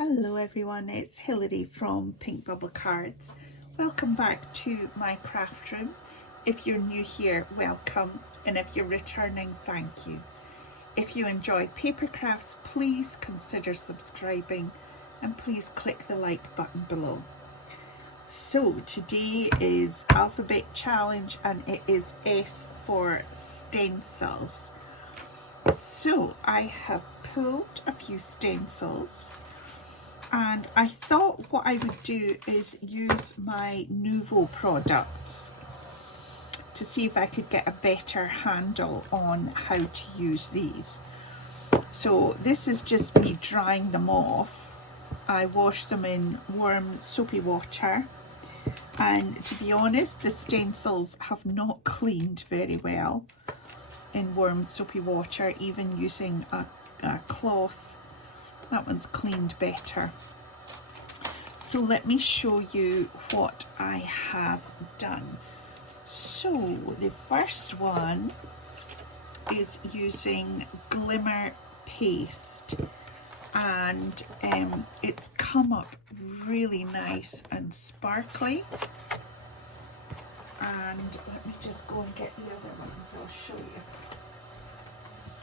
Hello everyone, it's Hilary from Pink Bubble Cards. Welcome back to my craft room. If you're new here, welcome, and if you're returning, thank you. If you enjoy paper crafts, please consider subscribing and please click the like button below. So today is Alphabet Challenge and it is S for stencils. So I have pulled a few stencils. And I thought what I would do is use my Nuvo products to see if I could get a better handle on how to use these. So this is just me drying them off. I washed them in warm soapy water, and to be honest, the stencils have not cleaned very well in warm soapy water. Even using a cloth, that one's cleaned better. So let me show you what I have done. So the first one is using glimmer paste, and it's come up really nice and sparkly. And let me just go and get the other ones, I'll show you.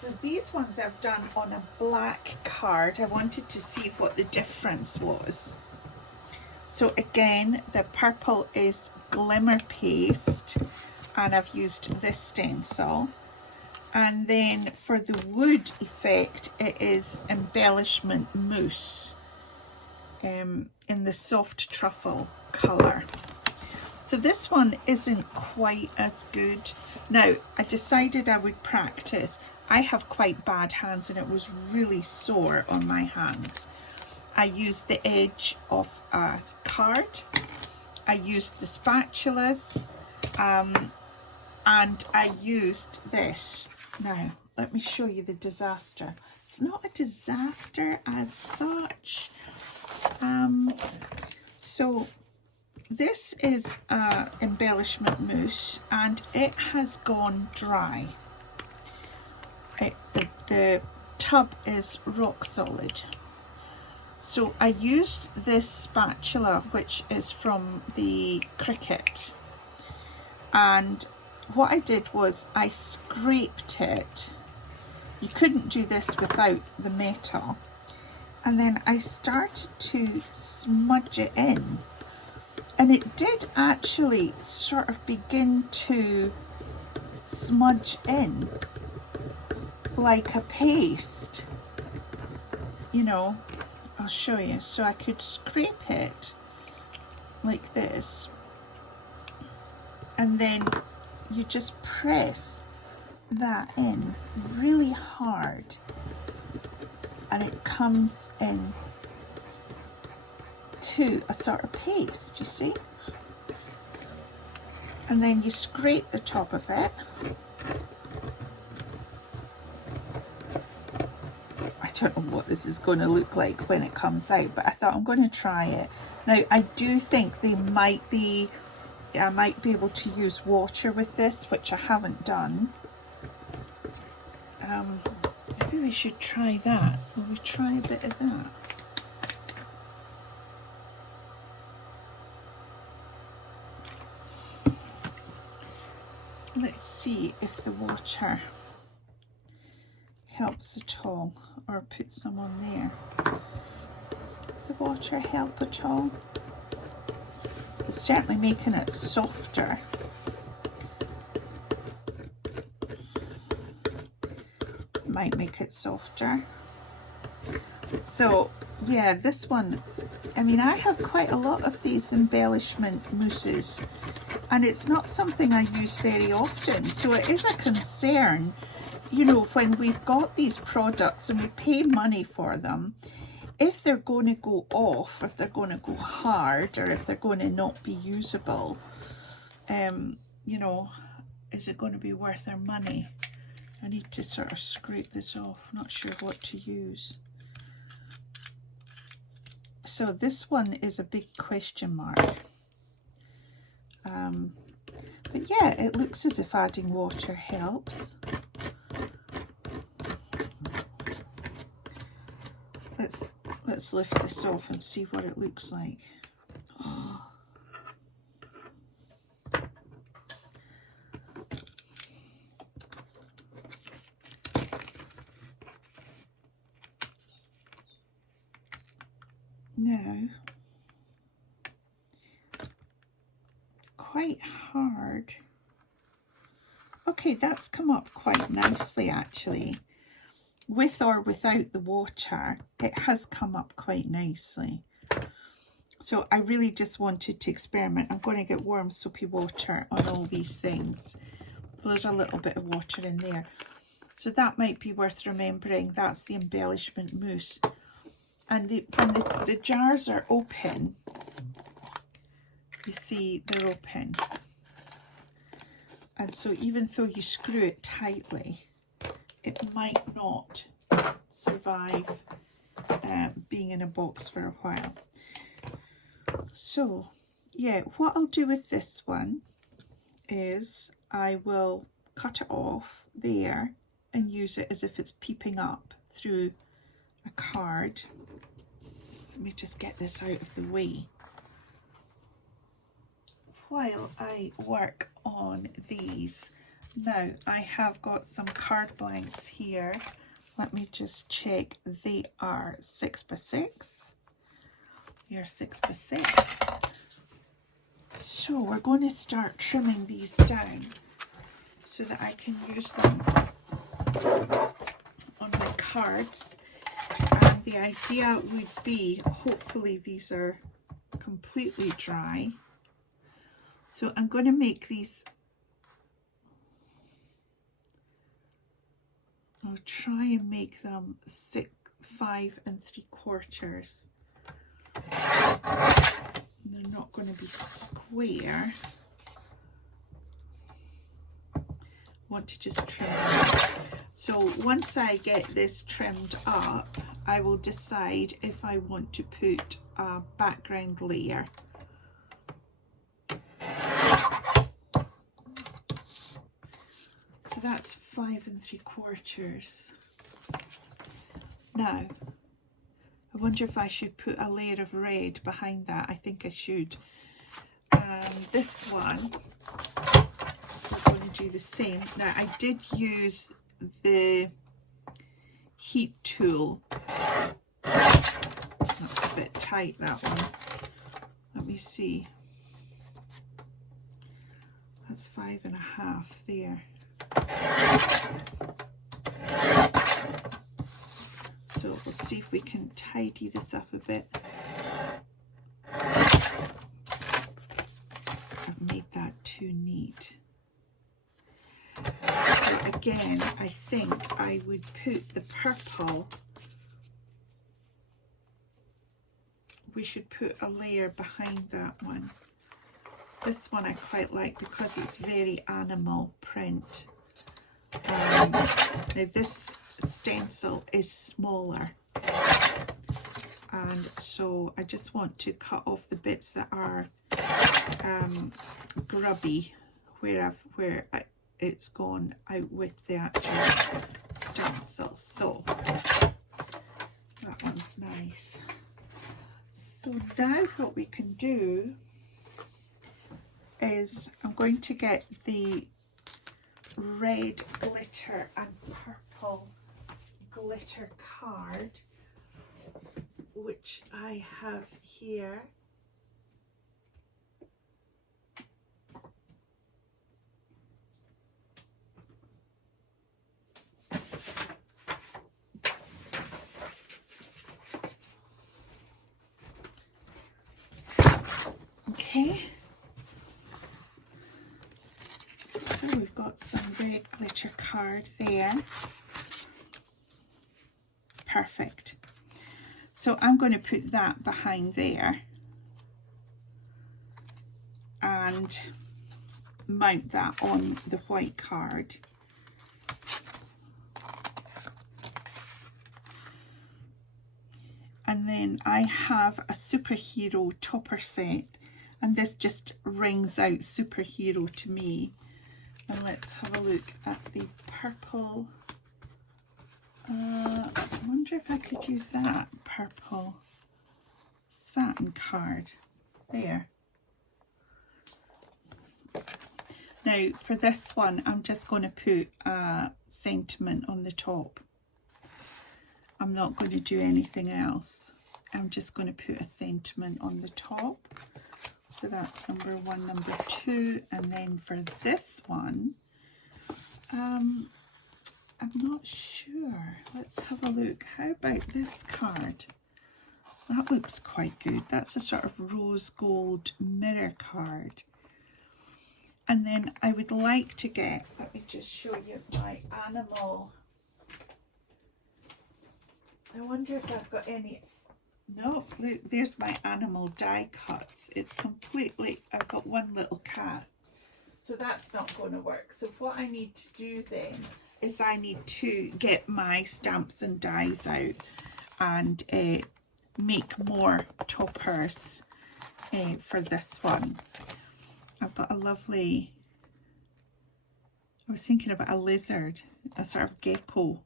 So these ones I've done on a black card. I wanted to see what the difference was. So again, the purple is glimmer paste, and I've used this stencil. And then for the wood effect, it is embellishment mousse in the soft truffle colour. So this one isn't quite as good. Now, I decided I would practice. I have quite bad hands and it was really sore on my hands. I used the edge of a card, I used the spatulas, and I used this. Now, let me show you the disaster. It's not a disaster as such. So this is embellishment mousse and it has gone dry. The tub is rock solid. So I used this spatula, which is from the Cricut, and what I did was I scraped it. You couldn't do this without the metal. And then I started to smudge it in, and it did actually sort of begin to smudge in like a paste, you know. I'll show you. So I could scrape it like this, and then you just press that in really hard and it comes in to a sort of paste, you see? And then you scrape the top of it. I don't know what this is going to look like when it comes out, but I thought I'm going to try it. Now, I do think I might be able to use water with this, which I haven't done. Maybe we should try that. Will we try a bit of that? Let's see if the water helps at all, or put some on there. Does the water help at all? It's certainly making it softer. It might make it softer. So yeah, this one, I mean, I have quite a lot of these embellishment mousses and it's not something I use very often, so it is a concern, you know, when we've got these products and we pay money for them, if they're going to go off, if they're going to go hard, or if they're going to not be usable, you know, is it going to be worth our money? I need to sort of scrape this off, not sure what to use. So this one is a big question mark. But yeah, it looks as if adding water helps. Let's lift this off and see what it looks like. Oh. Now, it's quite hard. Okay, that's come up quite nicely actually. With or without the water, it has come up quite nicely. So I really just wanted to experiment. I'm going to get warm soapy water on all these things. So there's a little bit of water in there. So that might be worth remembering. That's the embellishment mousse. And when the jars are open, you see they're open. And so even though you screw it tightly, it might not survive being in a box for a while. So yeah, what I'll do with this one is I will cut it off there and use it as if it's peeping up through a card. Let me just get this out of the way while I work on these. Now I have got some card blanks here. Let me just check. They are 6x6. They are 6x6. So we're going to start trimming these down so that I can use them on my cards. And the idea would be, hopefully these are completely dry. So I'm going to make these, I'll try and make them 5 3/4. They're not going to be square. I want to just trim them. So once I get this trimmed up, I will decide if I want to put a background layer. So that's 5 3/4. Now, I wonder if I should put a layer of red behind that. I think I should. This one, I'm going to do the same. Now, I did use the heat tool. That's a bit tight, that one. Let me see. That's 5.5 there. So we'll see if we can tidy this up a bit. I've made that too neat. So again, I think I would put the purple. We should put a layer behind that one. This one I quite like because it's very animal print. Now this stencil is smaller, and so I just want to cut off the bits that are grubby where it's gone out with the actual stencil. So that one's nice. So now what we can do is I'm going to get the red glitter and purple glitter card, which I have here. Okay. So we've got some red glitter card there. Perfect. So I'm going to put that behind there and mount that on the white card. And then I have a superhero topper set, and this just rings out superhero to me. And let's have a look at the purple I wonder if I could use that purple satin card there. Now for this one, I'm just going to put a sentiment on the top. I'm not going to do anything else. I'm just going to put a sentiment on the top. So that's number 1, number 2, and then for this one, I'm not sure. Let's have a look. How about this card? That looks quite good. That's a sort of rose gold mirror card. And then I would like to get, let me just show you my animal. I wonder if I've got any, no, look, there's my animal die cuts. It's completely, I've got one little cat. So that's not going to work. So what I need to do then is I need to get my stamps and dies out and make more toppers for this one. I've got a lovely, I was thinking about a lizard, a sort of gecko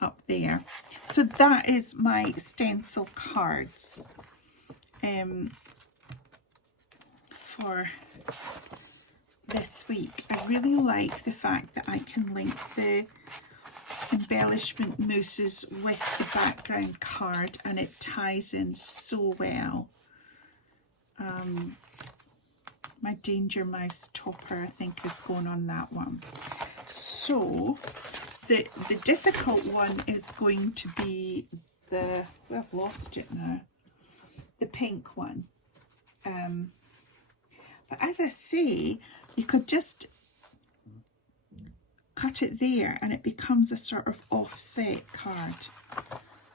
up there. So that is my stencil cards for this week. I really like the fact that I can link the embellishment mousses with the background card and it ties in so well. My Danger Mouse topper, I think, is going on that one. So the difficult one is going to be the, well, I've lost it now, the pink one. But as I say, you could just cut it there and it becomes a sort of offset card.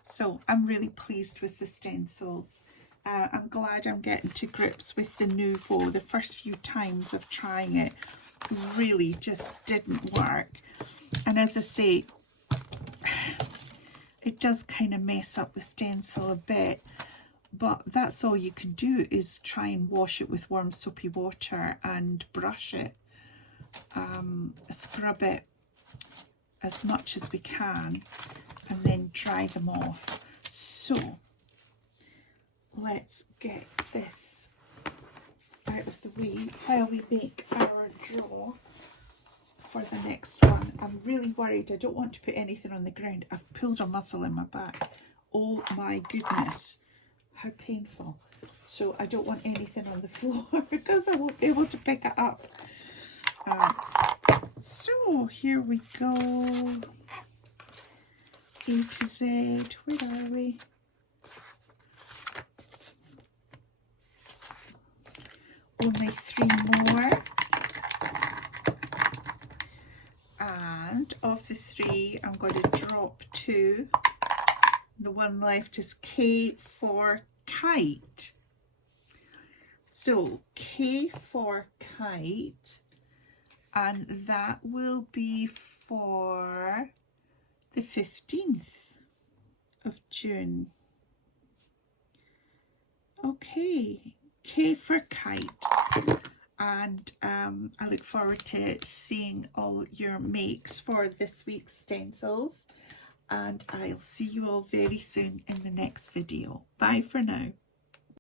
So I'm really pleased with the stencils. I'm glad I'm getting to grips with the Nuvo. The first few times of trying it really just didn't work. And as I say, it does kind of mess up the stencil a bit, but that's all you can do is try and wash it with warm soapy water and brush it, scrub it as much as we can and then dry them off. So let's get this out of the way while we make our draw for the next one. I'm really worried. I don't want to put anything on the ground. I've pulled a muscle in my back. Oh my goodness, how painful. So I don't want anything on the floor because I won't be able to pick it up. So here we go. A to Z. Where are we? Only 3 more. And of the 3, I'm going to drop 2. The one left is K for Kite. So K for Kite, and that will be for the 15th of June. Okay, K for Kite. And I look forward to seeing all your makes for this week's stencils. And I'll see you all very soon in the next video. Bye for now.